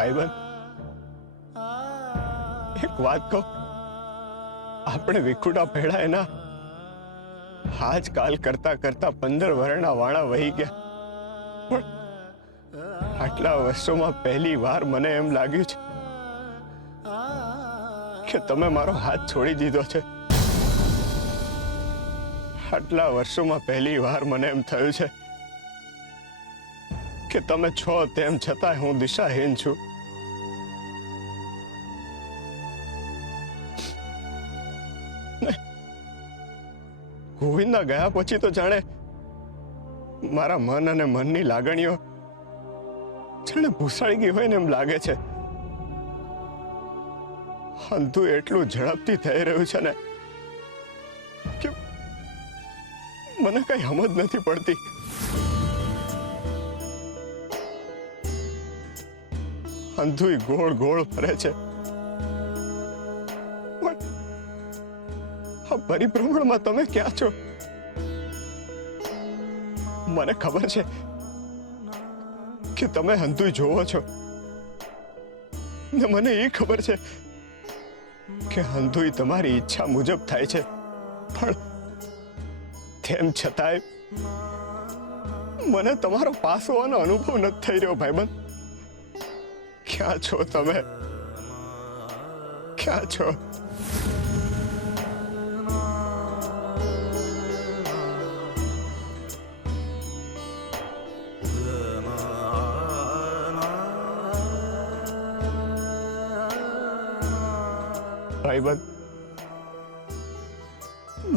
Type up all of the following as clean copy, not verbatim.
ભાઈબંધ, એક વાત કહું, આપણે વિખુટા ભેળા એના આજકાલ કરતા કરતા 15 વર્ષના વાણા વહી ગયા, પણ આટલા વર્ષોમાં પહેલી વાર મને એમ લાગ્યું છે કે તમે મારો હાથ છોડી દીધો છે. આટલા વર્ષોમાં પહેલી વાર મને એમ થયું છે કે તમે છો તેમ છતાં હું દિશાહીન છું. ગોવિંદા ગયા પછી તો જાણે મારા મન અને મનની લાગણીઓ જાણે ભૂસાઈ ગઈ હોય ને એમ લાગે છે. અંધુ એટલું ઝડપથી થઈ રહ્યું છે ને કે મને કઈ સમજ નથી પડતી. અંધુ ગોળ ગોળ ફરે છે. પરિભ્રમણમાં તમે ક્યાં છો? મને ખબર છે કે તમે અંધુ જોવો છો ને મને એ ખબર છે કે અંધુ તમારી ઈચ્છા મુજબ થાય છે, પણ તેમ છતાંય મને તમારો પાસ હોવાનો અનુભવ નથી થઈ રહ્યો. ભાઈબંધ, ક્યાં છો તમે? ક્યાં છો? ભાઈબંધ,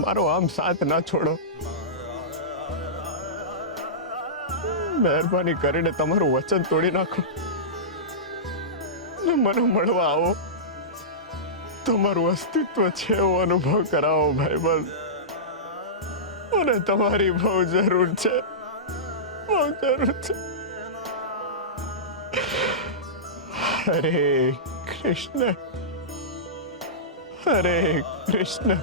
મારો આમ સાથ ના છોડો. મહેરબાની કરીને તમારું વચન તોડી નાખો ને મને મળવા આવો. તમારું અસ્તિત્વ છે એવો અનુભવ કરાવો. ભાઈબંધ, મને તમારી બહુ જરૂર છે, બહુ જરૂર છે. હરે કૃષ્ણ, હરે કૃષ્ણ.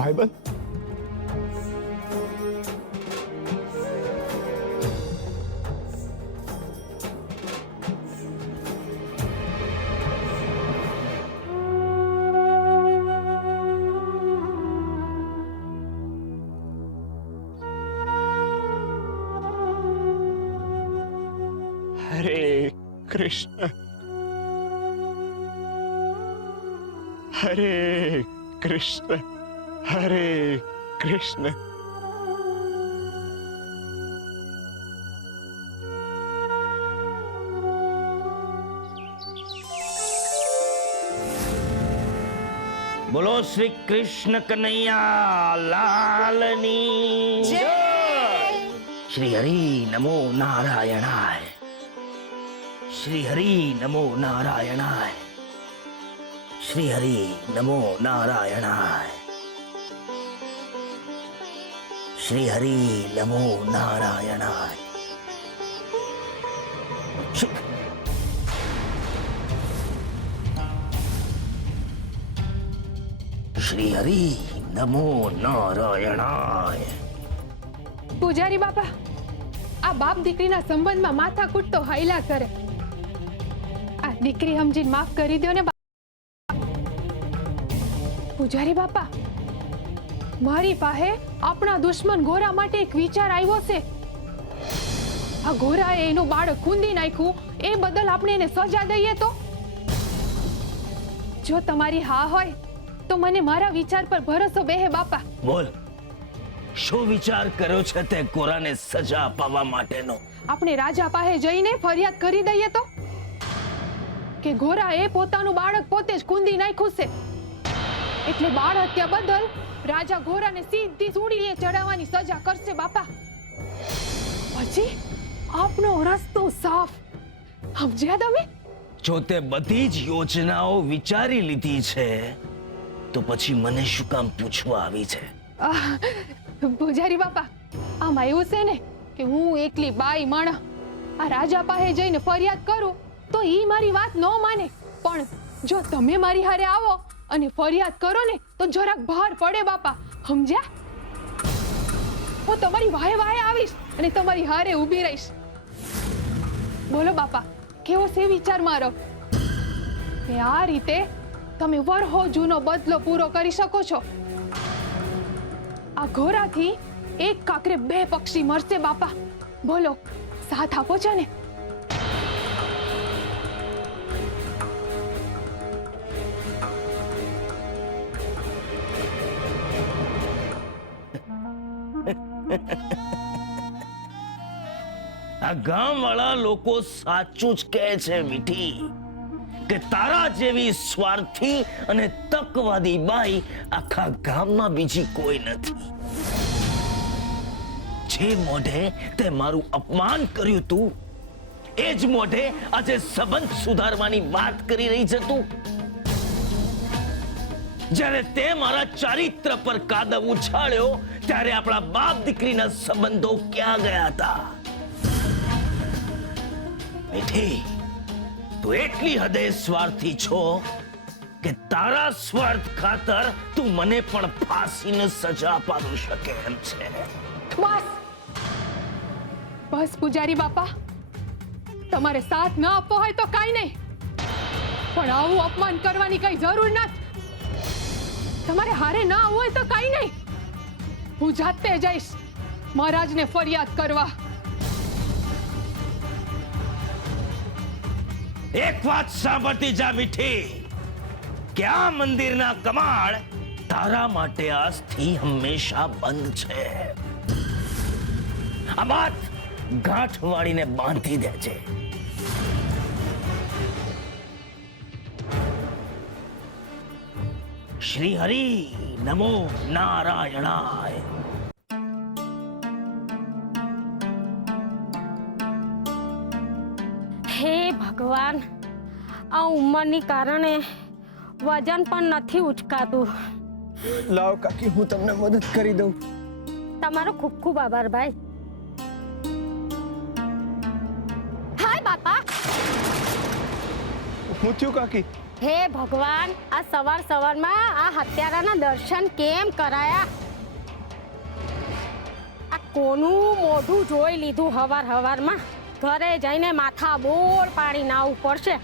ભાઈબંધ, હરે કૃષ્ણ, હરે કૃષ્ણ, હરે કૃષ્ણ. બોલો શ્રી કૃષ્ણ કનૈયા લાલની જય. શ્રી હરિ નમો નારાયણાય. શ્રી હરિ નમો નારાયણાય. શ્રી હરિ નમો નારાયણાય. શ્રી હરિ નમો નારાયણાય. શ્રી હરિ નમો નારાયણાય. પૂજારી બાપા, આ બાપ દીકરીના સંબંધમાં માથાકૂટ તો હાયલા કરે. આ દીકરી સમજીને માફ કરી દો ને પૂજારી બાપા. મારી પાસે આપણા દુશ્મન ગોરા માટે એક વિચાર આવ્યો છે. આ ગોરાએ એનું બાળક ખૂંદી નાખ્યું, એ બદલ આપણે એને સજા દઈએ તો? જો તમારી હા હોય તો મને મારા વિચાર પર ભરોસો બેહે બાપા. બોલ, શું વિચાર કર્યો છે તે ગોરાને સજા અપાવવા માટેનો? આપણે રાજા પાસે જઈને ફરિયાદ કરી દઈએ તો કે ગોરાએ પોતાનું બાળક પોતે જ ખૂંદી નાખ્યું છે, એટલે બાળ હત્યા બદલ રાજા ગોરાને સીધી સૂડીએ ચડાવવાની સજા કરશે બાપા. પછી આપનો રસ્તો સાફ. સમજ્યા તમે? જો તે બધી જ યોજનાઓ વિચારી લીધી છે તો પછી મને શું કામ પૂછવા આવી છે? પૂજારી બાપા, આમાં એવું છે ને કે હું એકલી બાઈ માણા આ રાજા પાસે જઈને ફરિયાદ કરું તો ઈ મારી વાત ન માને, પણ જો તમે મારી હારે આવો અને ફરિયાદ કરો ને તો જરાક ભાર પડે બાપા. સમજ્યા? હું તમારી વાહે વાહે આવીશ અને તમારી હારે ઊભી રહીશ. બોલો બાપા, કેવો છે વિચાર મારો? કે આ રીતે તમે વરહો જૂનો બદલો પૂરો કરી શકો છો. આ ઘોરાથી એક કાકરે બે પક્ષી મરશે બાપા. બોલો, સાથ આપો છો ને? આ ગામવાળા લોકો સાચું જ કહે છે મીઠી, કે તારા જેવી સ્વાર્થી અને તકવાદી બાઈ આખા ગામમાં બીજી કોઈ નથી. જે મોઢે તે મારું અપમાન કર્યું તું, એ જ મોઢે આજે સંબંધ સુધારવાની વાત કરી રહી છે તું. જ્યારે તે મારા ચારિત્ર પર કાદવ ઉછાળ્યો ત્યારે આપણા બાપ દીકરીના સંબંધો ક્યાં ગયા હતા? મીઠી, તું એટલી હદે સ્વાર્થી છો કે તારા સ્વાર્થ ખાતર તું મને પણ ફાંસીની સજા અપાવી શકે એમ છે. બસ બસ પૂજારી બાપા, તમારે સાથ ન આપવો હોય તો કાઈ નહીં, પણ આવું અપમાન કરવાની કઈ જરૂર નથી. તમારે હારે ના આવવું હોય તો કાઈ નહીં, હું જાતે જઈશ મહારાજને ફરિયાદ કરવા. એક વાત સાંભળતી જા મીઠી, કે આ મંદિરના કમાડ તારા માટે આજથી હંમેશા બંધ છે. આ વાત ગાંઠ વાળીને બાંધી દેજે. શ્રી હરિ નમો નારાયણાય. હે ભગવાન, આ ઉંમરની કારણે વજન પણ નથી ઉચકાતું. લાવ કાકી, હું તમને મદદ કરી દઉં. તમારો ખૂબ ખૂબ આભાર ભાઈ. હાય બાપા. હું થયું કાકી? હે ભગવાન, આ સવાર સવારમાં આ હત્યારાના દર્શન કેમ કરાયા? આ કોનું મોઢું જોઈ લીધું હવાર હવારમાં? ઘરે જઈને માથા બોળ પાડી નાવું પડશે.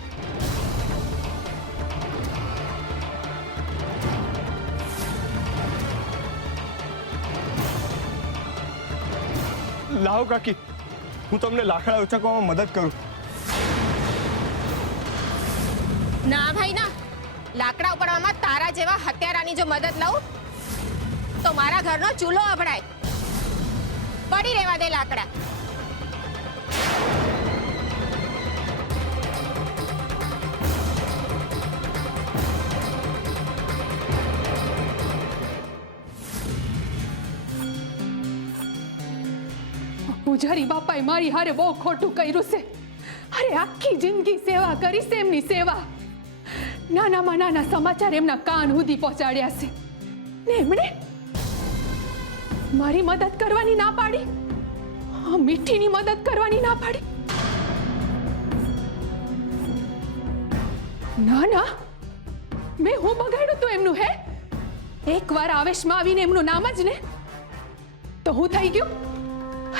લાવ કાકી, હું તમને લાકડા ઉચકવામાં મદદ કરું. ના ભાઈ ના, લાકડા ઉપાડવામાં તારા જેવા હત્યારાની જો મદદ લઉં તો મારા ઘરનો ચૂલો અભડાય. પડી રહેવા દે લાકડા. પૂજારી બાપાએ મારી હારે બહુ ખોટું કર્યું છે. અરે આખી જિંદગી સેવા કરી છે એમની સેવા. નાનામાં નાના સમાચાર એમના કાન સુધી પહોંચાડ્યા છે ને એમણે મારી મદદ કરવાની ના પાડી, મીઠીની મદદ કરવાની ના પાડી. ના ના, મેં હું બગાડ્યું તું એમનું? હે, એકવાર આવેશમાં આવીને એમનું નામ જ ને તો હું થઈ ગયું.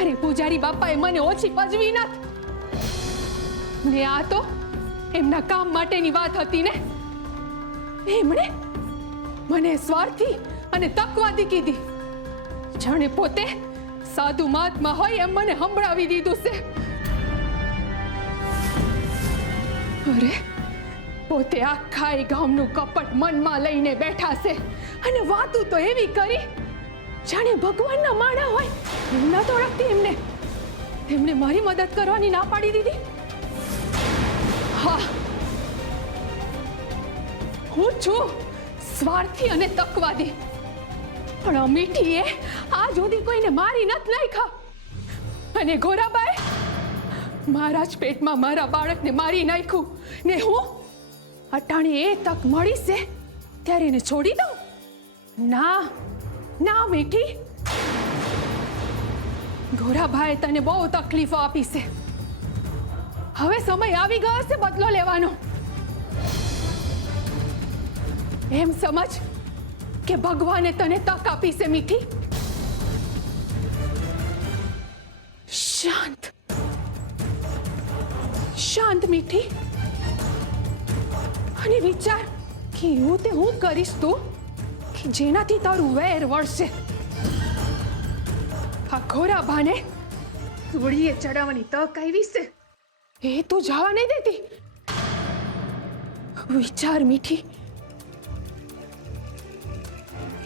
અરે પૂજારી બાપાએ મને ઓછી પજવી નથી ને આ તો એમના કામ માટેની વાત હતી ને. એમણે મને સ્વાર્થી અને તકવાદી કીધી. જાણે પોતે સાધુ મહાત્મા હોય એમ મને સંભળાવી દીધું છે. અરે પોતે આખા એ ગામનું કપટ મનમાં લઈને બેઠા છે અને વાતું તો એવી કરી જાણે ભગવાનના માણા હોય. એમના તો ઓળખતી એમને મારી મદદ કરવાની ના પાડી દીધી. હા, હું છું સ્વાર્થી અને તકવાદી, પણ આ મીઠીએ આ સુધી કોઈને મારી નથી નાખ્યા. અને ગોરાબાએ મારા જ પેટમાં મારા બાળકને મારી નાખ્યું ને હું અટાણી એ તક મળી છે ત્યારે એને છોડી દઉં? ના ના મીઠી, ગોરાભાઈ તને બહુ તકલીફો આપી છે. હવે સમય આવી ગયો છે બદલો લેવાનો. એમ સમજ કે ભગવાને તને તક આપી છે મીઠી. શાંત શાંત મીઠી, અને વિચાર કે એવું તે હું કરીશ તું કે જેનાથી તારું વેર વળશે. આ ઘોરાબાને ઘોડીએ ચડાવવાની તક આવી છે એ તું જવા નહીં દેતી. વિચાર મીઠી,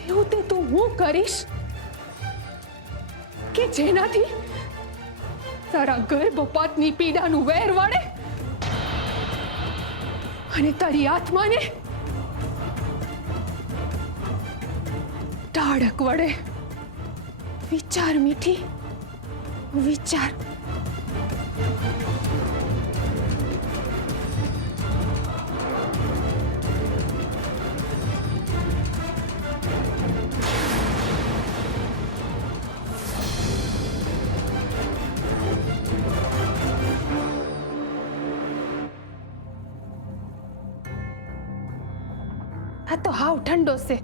એવું તે તું હું કરીશ કે જેનાથી તારા ગર્ભપાતની પીડાનું વેર વળે અને તારી આત્માને ટાળક વળે. વિચાર મીઠી, વિચાર. આ તો હાવ ઠંડો છે.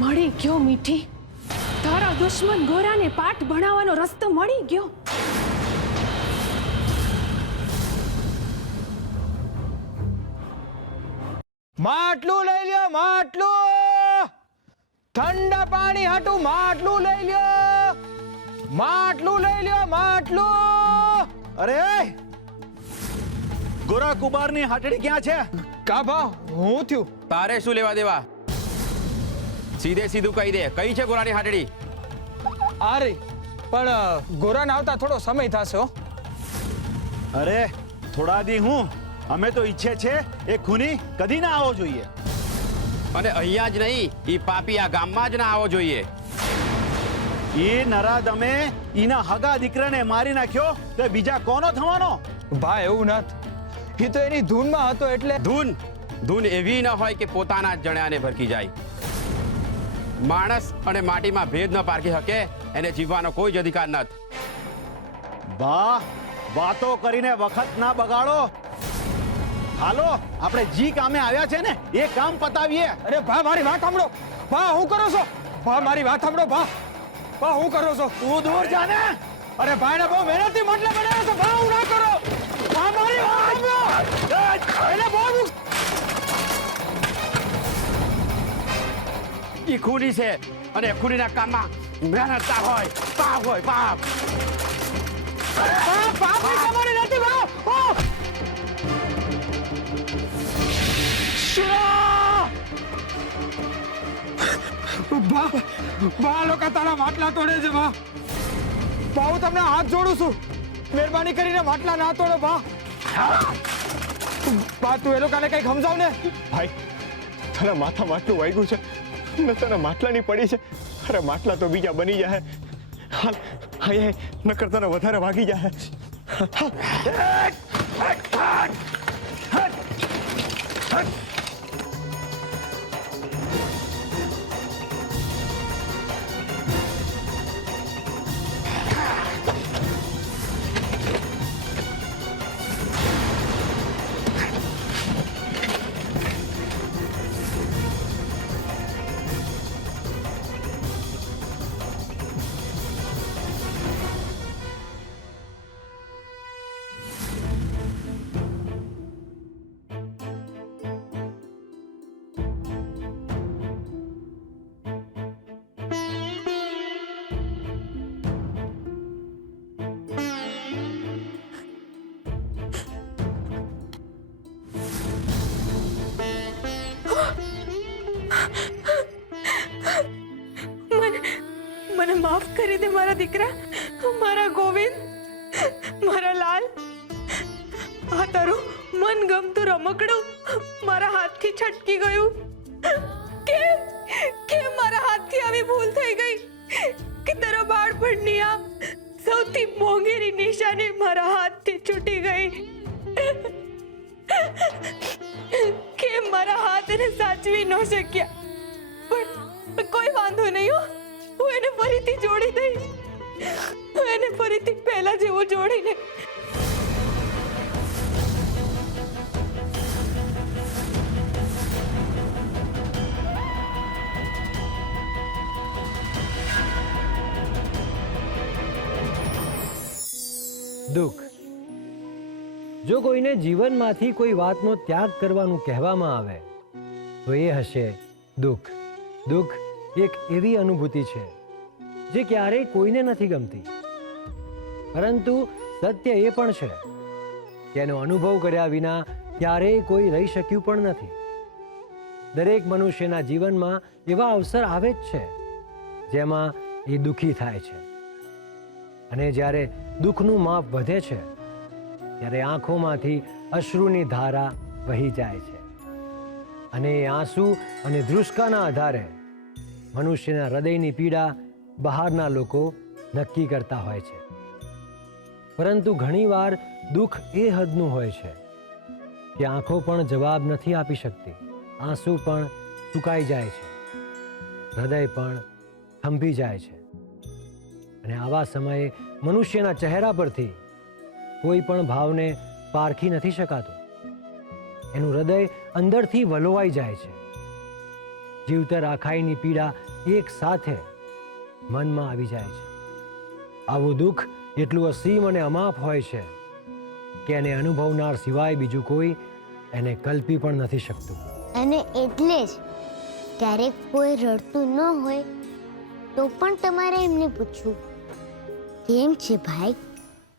મળી ગયો મીઠી, તારા દુશ્મન ગોરાને પાઠ ભણાવવાનો રસ્તો મળી ગયો. માટલું લઈ લ્યો, માટલું. ઠંડા પાણી હાટું માટલું લઈ લ્યો, માટલું લઈ લ્યો, માટલું. અરે ગોરા કુબારની હાટડી ક્યાં છે? કા ભાવ હું થયું? તારે શું લેવા દેવા? સીધે સીધું કહી દે, કઈ છે ગોરાની હાટડી? અરે પણ ગોરાને આવતા થોડો સમય થશે હો. અરે થોડા દી હું અમે તો ઈચ્છે છે એ ખૂની કદી ના આવો જોઈએ. અને અહીંયા જ નહીં, ઈ પાપી આ ગામમાં જ ના આવો જોઈએ. ઈ નરાધમે ઈના હગા દીકરાને મારી નાખ્યો તો બીજા કોનો થવાનો? ભાઈ એવું નથી, એ તો એની ધૂનમાં હતો એટલે. ધૂન એવી ન હોય કે પોતાના જ જણ્યાને ભરકી જાય. માણસ અને માટીમાં ભેદ ન પારખી શકે એને જીવવાનો કોઈ જ અધિકાર નથી. બા વાતો કરીને વખત ના બગાડો. હાલો આપણે જી કામે આવ્યા છે ને એ કામ પતાવીએ. અરે ભા મારી વાત સાંભળો. ભા હું કરો છો? ભા મારી વાત સાંભળો. ભા ભા હું કરો છો? તું દૂર જા ને. અરે ભાઈને બહુ મહેનતથી મટલે બનાવ્યો છો. ભા હું ના કરો. ભા મારી વાત સાંભળો. એને બહુ ઈ ખૂની છે અને ખૂનીના કામમાં મહેનત હોય, પાપ હોય, પાપ. પાપ ની કમાણી નથી ભા. બા લોકો તારા માટલા તોડે છે. બા હું તમને હાથ જોડું છું, મહેરબાની કરીને માટલા ના તોડો. બા તું એ લોકોને કઈ સમજાવ ને. ભાઈ તારા માથા માટલું વાગ્યું છે ને તને માટલાની પડી છે. અરે માટલા તો બીજા બની જાય. હાલ હાય ન કરતા વધારે ભાગી જાય. મને માફ કરી દે મારા દીકરા, મારા ગોવિંદ, મારા લાલ. આ તારું મનગમતું રમકડું મારા હાથથી છટકી ગયું. કેમ મારા હાથથી આવી ભૂલ થઈ ગઈ કે તારા બાળપણની આ સૌથી મોંઘેરી નિશાની મારા હાથથી છૂટી ગઈ? કેમ મારા હાથ એને સાચવી ન શક્યા? પણ કોઈ વાંધો નહીં હો, હું એને ફરીથી જોડી દઈશ. હું એને ફરીથી પહેલા જેવો જોડીને. દુઃખ. જો કોઈને જીવનમાંથી કોઈ વાતનો ત્યાગ કરવાનું કહેવામાં આવે તો એ હશે દુઃખ. દુઃખ એક એવી અનુભૂતિ છે જે ક્યારેય કોઈને નથી ગમતી, પરંતુ સત્ય એ પણ છે કે એનો અનુભવ કર્યા વિના ક્યારેય કોઈ રહી શક્યું પણ નથી. દરેક મનુષ્યના જીવનમાં એવા અવસર આવે જ છે જેમાં એ દુઃખી થાય છે, અને જ્યારે દુઃખનું માપ વધે છે ત્યારે આંખોમાંથી અશ્રુની ધારા વહી જાય છે, અને એ આંસુ અને ધ્રુસકાના આધારે મનુષ્યના હૃદયની પીડા બહારના લોકો નક્કી કરતા હોય છે. પરંતુ ઘણીવાર દુઃખ એ હદનું હોય છે કે આંખો પણ જવાબ નથી આપી શકતી, આંસુ પણ સુકાઈ જાય છે, હૃદય પણ થંભી જાય છે, અને આવા સમયે મનુષ્યના ચહેરા પરથી કોઈ પણ ભાવને પારખી નથી શકાતો. એનું હૃદય અંદરથી વલોવાઈ જાય છે. જીવતર આખાઈની પીડા એક સાથે મનમાં આવી જાય છે. આવું દુઃખ એટલું અસીમ અને અમાપ હોય છે કે એને અનુભવનાર સિવાય બીજું કોઈ એને કલ્પી પણ નથી શકતું. અને એટલે જ ક્યારેક કોઈ રડતું ન હોય તો પણ તમારે એમને પૂછવું, કેમ છે ભાઈ?